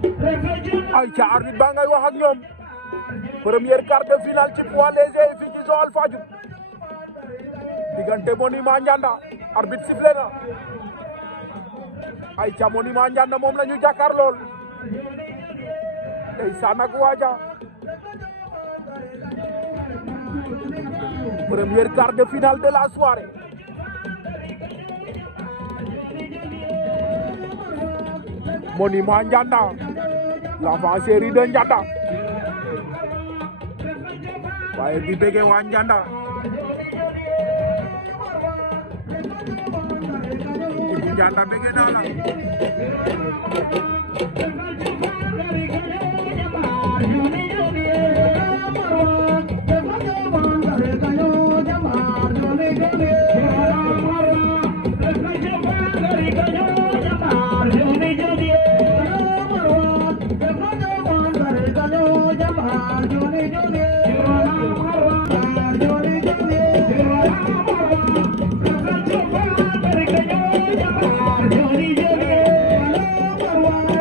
ay ca arbitre ba ngay wax ak ñoom premier quart de finale ci poids léger fii ci Joal Fadiouth diggante Monument Ndianda arbitre sifflé na ay ca Monument Ndianda moom la ñu jàkkaar lool ndeysaan ak waaja premier quart de finale de la soirée Monument Ndianda l'enfant chéri de Ndianda waaye di bëgg waa Ndianda di Ndianda bëgg naa la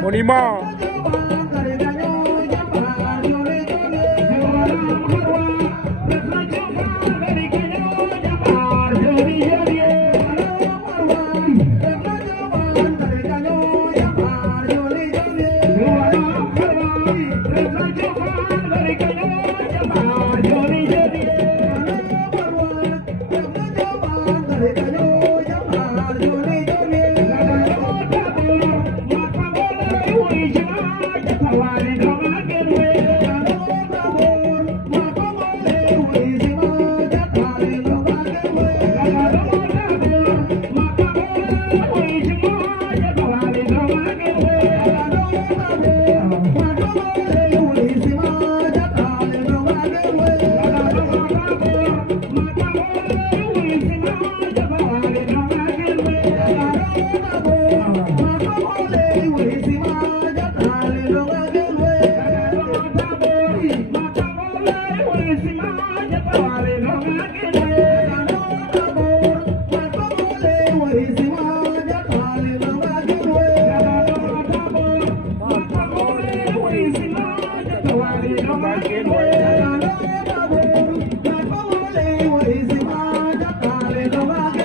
Monument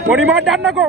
Monument daan na ko